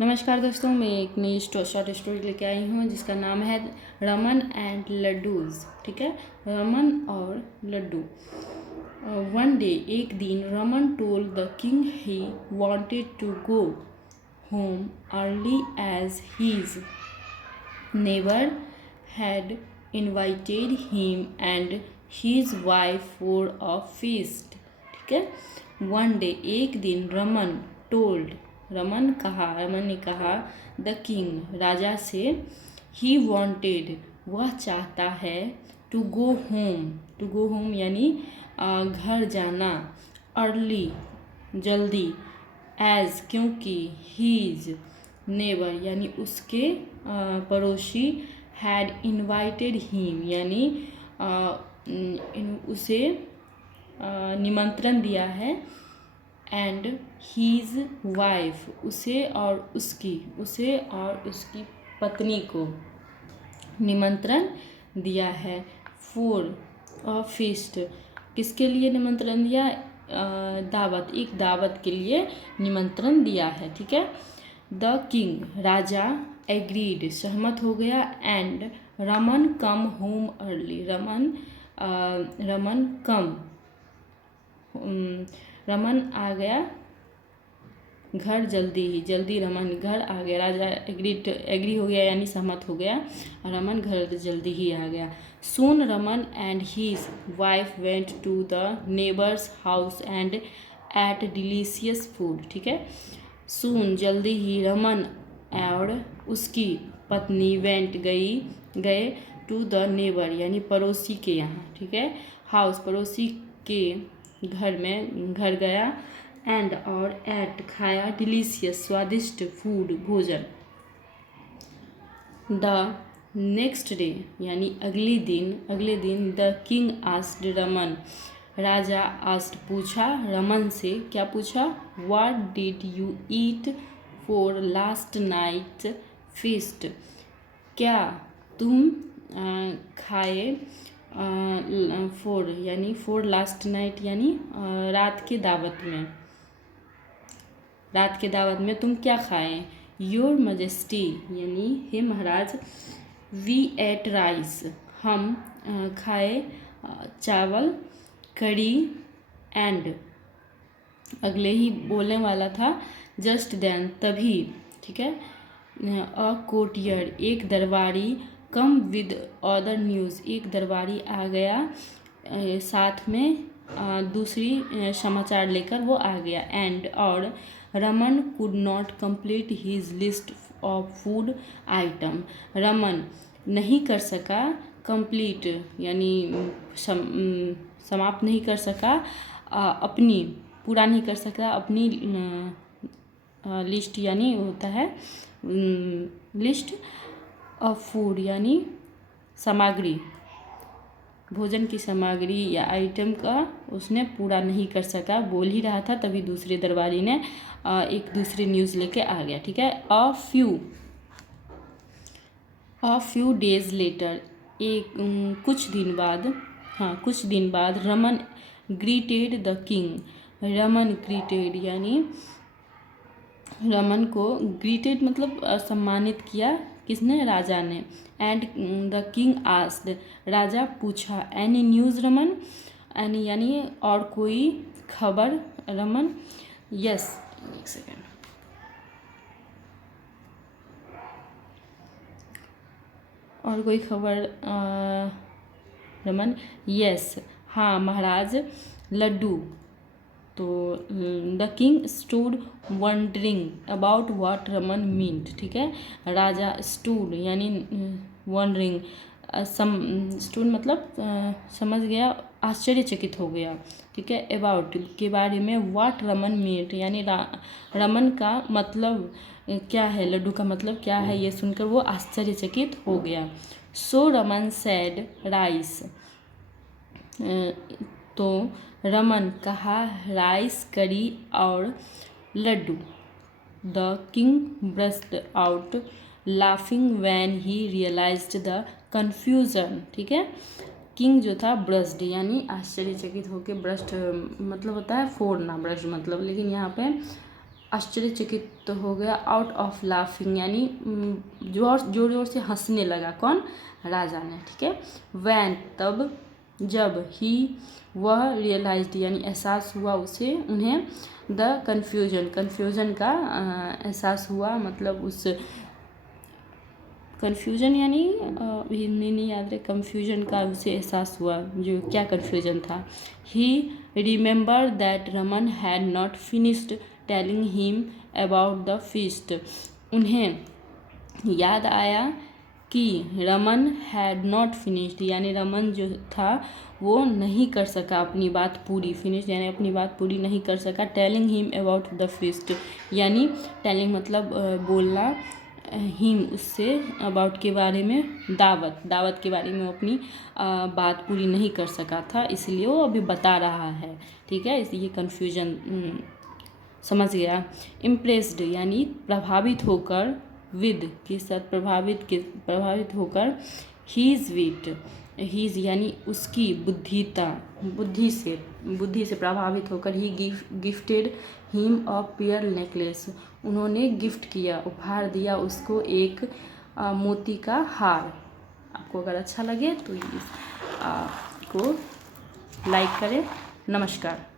नमस्कार दोस्तों, मैं एक नई शॉर्ट स्टोरी लेके आई हूँ जिसका नाम है रमन एंड लड्डूज। ठीक है, रमन और लड्डू। वन डे, एक दिन, Raman told the king he wanted to go home early as his neighbour had invited him and his wife for a feast. ठीक है, वन डे, एक दिन, रमन ने कहा द किंग, राजा से, ही वॉन्टेड, वह चाहता है, टू गो होम यानी घर जाना, अर्ली जल्दी, एज क्योंकि, हीज नेबर यानी उसके पड़ोसी, हैड इनवाइटेड हिम यानी उसे निमंत्रण दिया है, एंड हीज वाइफ उसे और उसकी पत्नी को निमंत्रण दिया है, फॉर अ फीस्ट, किसके लिए निमंत्रण दिया? एक दावत के लिए निमंत्रण दिया है। ठीक है, द किंग, राजा, एग्रीड सहमत हो गया, and Raman come home early, Raman आ गया घर जल्दी रमन घर आ गया। राजा एग्री हो गया यानी सहमत हो गया, और रमन घर जल्दी ही आ गया। Soon Raman and his wife went to the neighbours house and ate delicious food. ठीक है, सून जल्दी ही, रमन और उसकी पत्नी गए टू द नेबर यानी पड़ोसी के यहाँ। ठीक है, हाउस पड़ोसी के घर गया, एंड और एट खाया, डिलीशियस स्वादिष्ट फूड भोजन। द नेक्स्ट डे यानी अगले दिन, the king asked Raman, Raja asked पूछा रमन से, क्या पूछा? What did you eat for last night feast, क्या तुम खाए फॉर लास्ट नाइट यानी रात के दावत में तुम क्या खाए? योर मजेस्टी यानी हे महाराज, वी एट राइस, हम खाए चावल, कड़ी, एंड अगले ही बोलने वाला था, जस्ट देन तभी। ठीक है, अ कोटियर एक दरबारी, कम विद अदर न्यूज़ एक दरबारी आ गया, साथ में दूसरी समाचार लेकर वो आ गया, एंड और Raman could not complete his list of food item, Raman नहीं कर सका, कंप्लीट यानी समाप्त नहीं कर सका, पूरा नहीं कर सका अपनी लिस्ट यानी होता है लिस्ट ऑफ फूड यानी सामग्री, भोजन की सामग्री या आइटम का उसने पूरा नहीं कर सका। बोल ही रहा था तभी दूसरे दरबारी ने एक दूसरी न्यूज़ लेके आ गया। ठीक है, अ फ्यू डेज लेटर कुछ दिन बाद Raman greeted the king, Raman greeted यानी रमन को ग्रीटेड मतलब सम्मानित किया, किसने? राजा ने। एंड द किंग आस्क्ड, राजा पूछा, एनी न्यूज़ रमन, एनी यानी और कोई खबर रमन? यस, एक सेकेंड, और कोई खबर रमन? यस, हाँ महाराज, लड्डू। तो the king stood wondering about what Raman meant. ठीक है, राजा स्टूड यानी वंडरिंग, स्टूड मतलब समझ गया, आश्चर्यचकित हो गया। ठीक है, अबाउट के बारे में, व्हाट रमन मीन्ट यानी रमन का मतलब क्या है, लड्डू का मतलब क्या है, ये सुनकर वो आश्चर्यचकित हो गया। सो रमन सैड राइस, तो रमन कहा राइस, करी और laddu. The king burst out laughing when he realised the confusion. ठीक है, किंग जो था ब्रस्ट यानी आश्चर्यचकित होकर, ब्रस्ट मतलब होता है फोड़ना, ब्रस्ट मतलब, लेकिन यहाँ पे आश्चर्यचकित हो गया, आउट ऑफ लाफिंग यानी जोर जोर से हंसने लगा। कौन? राजा ने। ठीक है। वैन तब, जब, ही वह, रियलाइज्ड यानी एहसास हुआ उसे, उन्हें, द कन्फ्यूजन का एहसास हुआ, मतलब उस कन्फ्यूजन यानी हिंदी नहीं याद रहे, कन्फ्यूजन का उसे एहसास हुआ, जो क्या कन्फ्यूजन था। He remember that Raman had not finished telling him about the feast. उन्हें याद आया कि रमन हैड नॉट फिनिश्ड यानी रमन जो था वो नहीं कर सका अपनी बात पूरी, फिनिश यानी अपनी बात पूरी नहीं कर सका। Telling him about the feast यानी टेलिंग मतलब बोलना, हिम उससे, अबाउट के बारे में, दावत के बारे में अपनी बात पूरी नहीं कर सका था, इसलिए वो अभी बता रहा है। ठीक है, इसलिए कन्फ्यूजन समझ गया। इम्प्रेस्ड यानी प्रभावित होकर, विद के साथ प्रभावित होकर, हीज विट, हीज यानी उसकी बुद्धि से प्रभावित होकर, he gifted him a pair necklace, उन्होंने गिफ्ट किया, उपहार दिया उसको एक मोती का हार। आपको अगर अच्छा लगे तो इसको लाइक करें। नमस्कार।